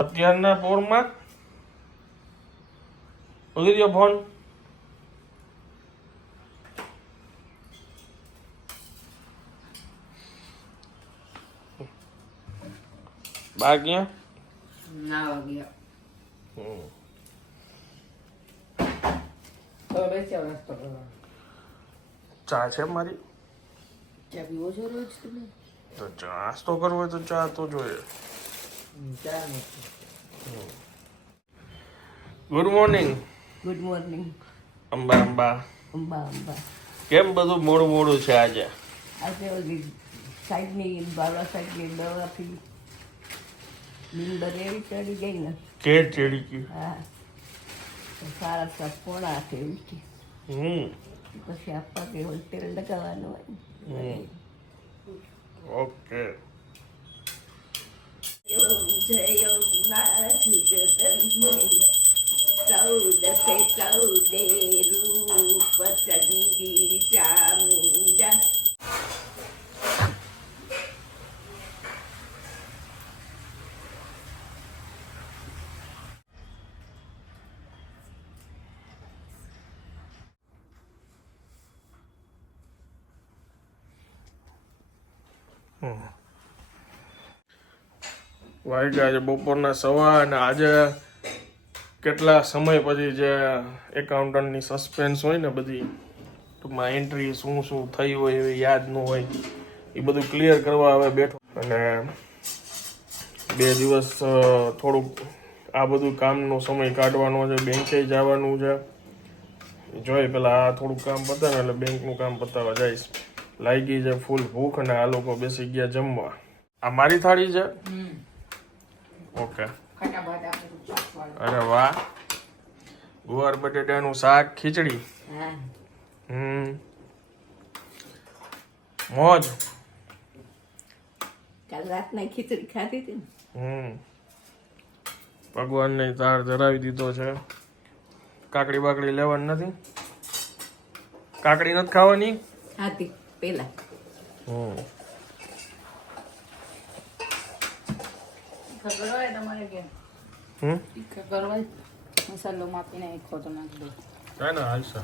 અત્યારના પોરમાં ઉગી ગયો ફોન. બા ક્યાં? ના વાગ્યા. ચા છે મારી? ચા પીવો છો રોજ તમે? તો ચા નાસ્તો કરવો હોય તો ચા તો જોઈએ. ચા નથી. Good morning. Good morning. Amba Amba. Amba Amba. કેમ બધું મોડું મોડું છે આજે? આજે ઓલી સાઈડની બાબા સાઈડની દવાથી નીંદર એવી ચડી ગઈ ને. કે ચડી ગઈ? હા. સારા સાત પોણા હાથે ઉઠી. પછી આપવા કે હોય તેલ લગાવવાનું હોય. ઓકે. રૂપ ચંડી ચામુંડા. વાગ્યા આજે બપોરના 1:15 અને આજે કેટલા સમય પછી જે એકાઉન્ટન્ટની સસ્પેન્સ હોય ને બધી ટૂંકમાં એન્ટ્રી શું શું થઈ હોય એવી યાદ ન હોય એ બધું ક્લિયર કરવા હવે બેઠો. અને 2 દિવસ થોડુંક આ બધું કામનો સમય કાઢવાનો છે, બેંકે જવાનું છે. જોઈ પેલા આ થોડુંક કામ પતાવે એટલે બેંકનું કામ પતાવવા જઈશ. લાગી છે ફૂલ ભૂખ અને આ લોકો બેસી ગયા જમવા. આ મારી થાળી છે? ઓકે. અરે વાહ. ગુવાર બટેટાનું શાક, ખીચડી. મોજ. કાલ રાતના ખીચડી ખાધી હતી ને. ભગવાનને તાર ધરાવી દીધો છે. કાકડી બાકડી લેવાની નથી? કાકડી નથી ખાવાની? ખાધી પેલા. ખબર હોય તમારે કે ખબર હોય મસાલો માપીને એક ખોટો નાખી દો. કાંઈ ના હાલશે.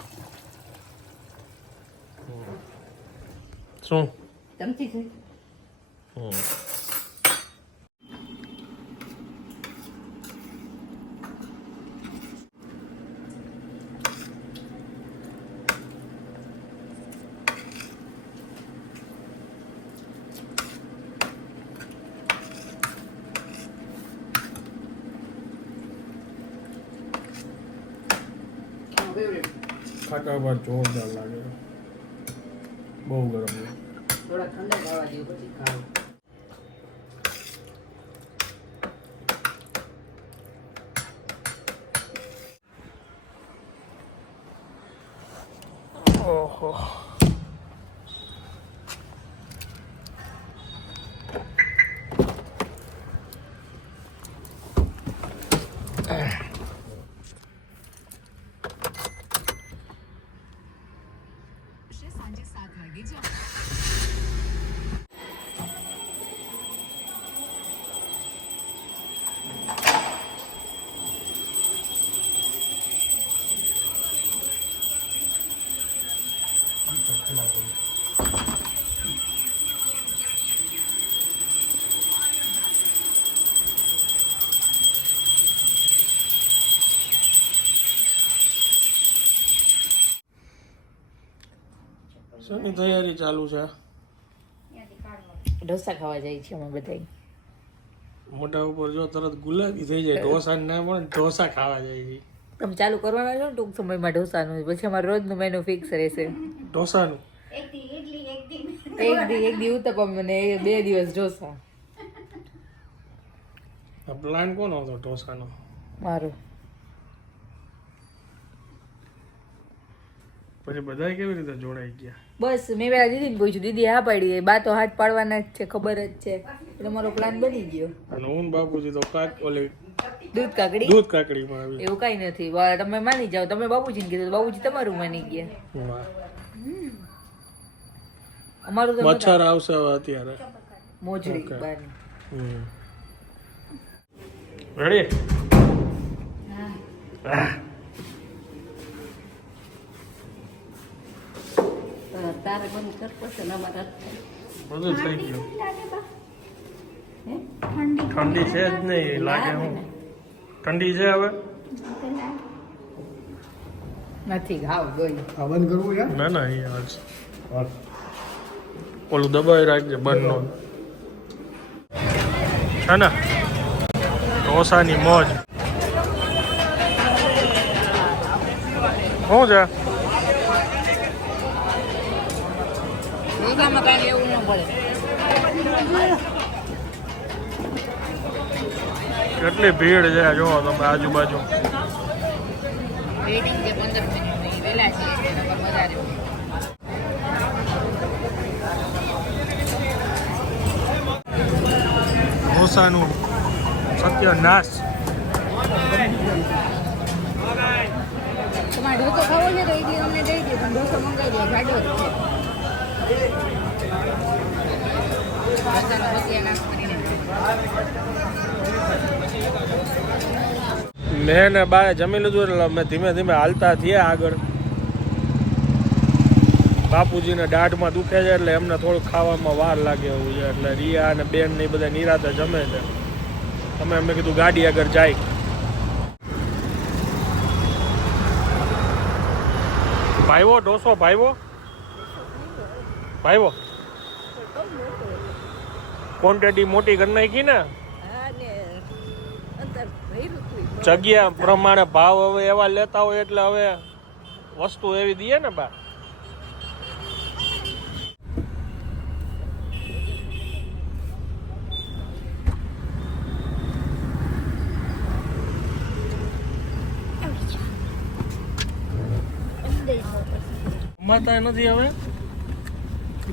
શું ચમચી થઈ? ખાટા ભાત જોરદાર લાગે. બહુ ગરમ. થોડા ઠંડા ખાવા જેવું પછી ખાવ. ઓહો. સાંજે 7 વાગે જાઓ. શેની તૈયારી ચાલુ છે? ઢોસા ખાવા જાય છે અમે બધા. મોઢા ઉપર જો તરત ગુલાબી થઈ જાય. ઢોસા ના મળે ઢોસા ખાવા જાય છે. તમે ચાલુ કરવાના છો ને ટૂંક સમયમાં ઢોસાનું, પછી અમારે રોજનું મેનુ ફિક્સ રહેશે. ઢોસાનું એક દી ઉત્તપમ ને 2 દિવસ ઢોસા. પ્લાન કોનો હતો ઢોસાનો? મારો. પછી બધા કેવી રીતે જોડાઈ ગયા? બસ મેં પેલા દીદીને પૂછ્યું, દીદી હા પાડી. બા તો હાથ પાડવાના જ છે, ખબર જ છે. એટલે મારો પ્લાન બની ગયો. અને હું બાપુજી તો ઓલી દૂધ કાકડી કાકડીમાં આવી. એવું કઈ નથી. તમે માની જાઓ. તમે બાબુજીને કીધું, બાબુજી તમારું માની ગયા. અમારું તો મચ્છર આવશે હવે અત્યારે. મોજડી બાની. રેડી? તારે બંધ કર પછી અમારા બધું થઈ ગયું. હે ઠંડી છે જ નહીં લાગે. હું ઠંડી છે હવે? નથી ખાવ ગઈ બંધ કરવું યાર. ના ના એ હાલ છે. ઓલું દબાઈ રાખજે બંધનો છે ને. ઢોસાની મોજ. શું છે? રોગામાં કાંઈ એવું ન પડે. કેટલી ભીડ છે જોવો તમે આજુબાજુ. વેઇટિંગ છે 15 મિનિટ વહેલા છે વધારે. ઢોસાનું સત્યનાશ. તમારે ઢોસો ખાવો છે તો ઇડલી અમને દઈ દે પણ ઢોસો મંગાવી દે જાડો જ છે. ઢોસાનો ભજીયા નાશ કરીને મેં ને બાએ જમી લીધું એટલે અમે ધીમે ધીમે હાલતા થયા આગળ. બાપુજીને દાઢમાં દુખે છે એટલે એમને થોડું ખાવામાં વાર લાગે એવું છે એટલે રિયા અને બેન ને બધા નિરાતે જમે છે. અમે કીધું ગાડી આગળ જાય. ભાઈવો ઢોસો ભાઈવો ક્વોન્ટિટી મોટી કરી નાખી ને. જગ્યા પ્રમાણે ભાવ હવે એવા લેતા હોય એટલે હવે વસ્તુ એવી દઈએ ને બા. માતા નથી હવે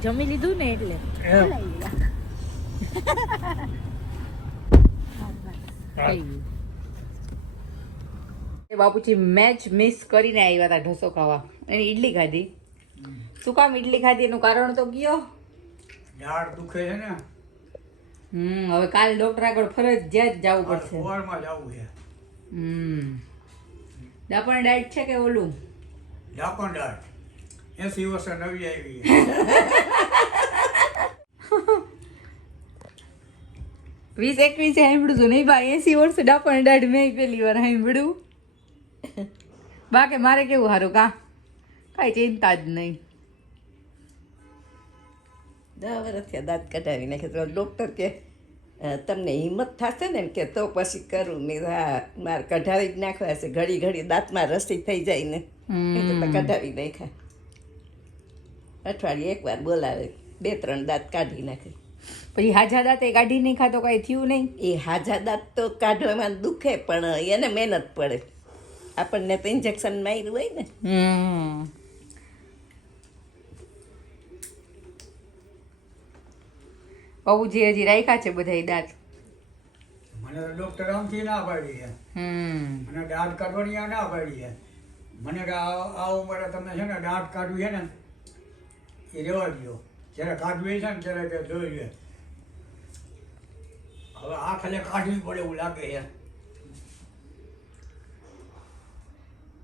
જમી લીધું ને એટલે એમ. બાપુજી મેચ મિસ કરીને આવ્યા હતા ઢોસો ખાવા. એની ઈડલી ખાધી. શું કામ ઈડલી ખાધી એનું કારણ તો કયો? દાઢ દુખે છે ને. હવે કાલ ડોક્ટર આગળ ફરજિયાત જવું પડશે. સવારમાં જવું છે. દાપણ ડાયટ છે કે ઓલું ડાપણ દાઢ 80 વર્ષે નવી આવી. 20-21 સાંભળ્યું છું નહીં બા. 80 વર્ષે ડાપણ ડાઢ મેં પેલી વાર સાંભળ્યું. બાકી મારે કેવું સારું કા કઈ ચિંતા જ નહીં. 10 વર્ષ થયા દાંત કઢાવી નાખે તો ડૉક્ટર કે તમને હિંમત થશે ને કે તો પછી કરું. મેં હા મારે કઢાવી જ નાખવા છે. ઘડી ઘડી દાંતમાં રસી થઈ જાય ને એટલે તો કઢાવી નાખ્યા. અઠવાડિયે એકવાર બોલાવે 2-3 દાંત કાઢી નાખે. પછી હાજા દાંત એ કાઢી નહીં ખાતો કઈ થયું નહીં. એ હાજા દાંત તો કાઢવામાં દુખે પણ એને મહેનત પડે. આપણને તો ઇન્જેક્શન માર્યું હોય ને. બાબુજી હજી રાખ્યા છે બધા દાંત. મને તો ડોક્ટર આમથી ના પાડી છે. મને દાઢ કાઢવાની આ ના પાડી છે. મને કે આ ઉંમરે તમે છે ને દાઢ કાઢવી છે ને એ રહેવા દો. જ્યારે કાઢવી છે ને ત્યારે કે જોઈએ. હવે આ ખાલી કાઢવી પડે એવું લાગે છે.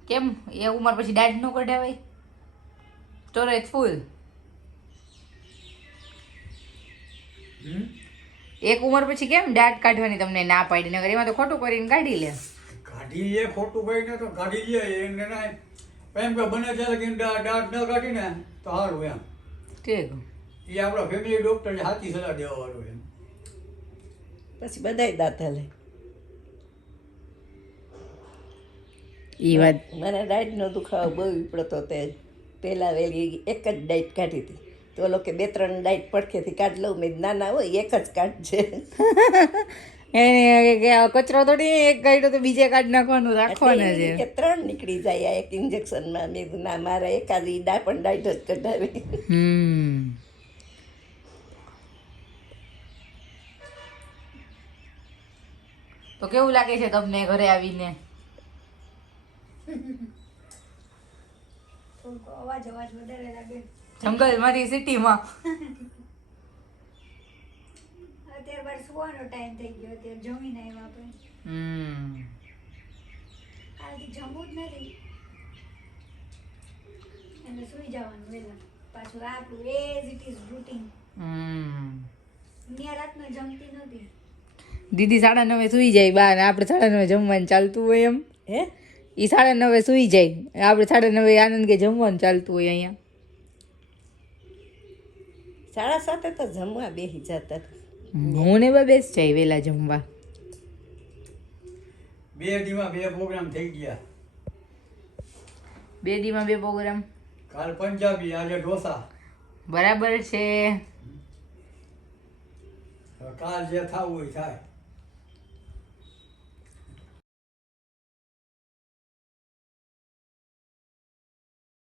કેમ એ ઉંમર પછી દાઢ ન કઢાવાય? Storage full. એક ઉંમર પછી કેમ દાઢ કાઢવાની તમને ના પાડી? નગર એમાં તો ખોટું કરીને કાઢી લે. કાઢી લે ખોટું કહીને તો કાઢી લે એને ના એમ કે બને ત્યારે કે દાઢ ન કાઢીને તો સારું એમ. ઠીક. એ આપણા ફેમિલી ડોક્ટરને સાચી સલાહ દેવાવાળું એમ. પછી બધાય દાંત હલે. એ વાત મને ડાયટનો દુખાવો બહુ વિપડતો તે પહેલાં વહેલી એક જ ડાયટ કાઢી હતી. તો લોકો 2-3 ડાયટ પડખેથી કાઢ લઉં. મેં નાના હોય એક જ કાઢજે. એને કચરો થોડી એક કાઢ્યો તો બીજે કાઢ નાખવાનું રાખવાના છે. કે 3 નીકળી જાય આ એક ઇન્જેક્શનમાં. મેં કીધું ના મારા એકાદી પણ ડાયટ જ કઢાવી. તો કેવું લાગે છે તમને ઘરે આવીને? જંગલ મારી સિટીમાં. સુવાનો ટાઈમ થઈ ગયો અત્યારે જમીને આવ્યા આપણે કાલથી જમવું જ નથી અને સુઈ જવાનું વહેલા પાછું આપણું એઝ ઇટ ઇઝ રૂટીન મેં રાતનો જમતી નથી દીદી 9:30 સુઈ જાય બા ને આપણે 9:30 જમવાનું ચાલતું હોય એમ હે એ 9:30 સુઈ જાય આપણે 9:30 આનંદ કે જમવાનું ચાલતું હોય અહીંયા 7:30 તો જમવા બેસી જતા હું ને બા બેસ જાય વહેલા જમવા 2 દીમાં 2 પ્રોગ્રામ થઈ ગયા 2 દીમાં 2 પ્રોગ્રામ કાલ પંજાબી આજે ઢોસા બરાબર છે કાલ જે થવું હોય થાય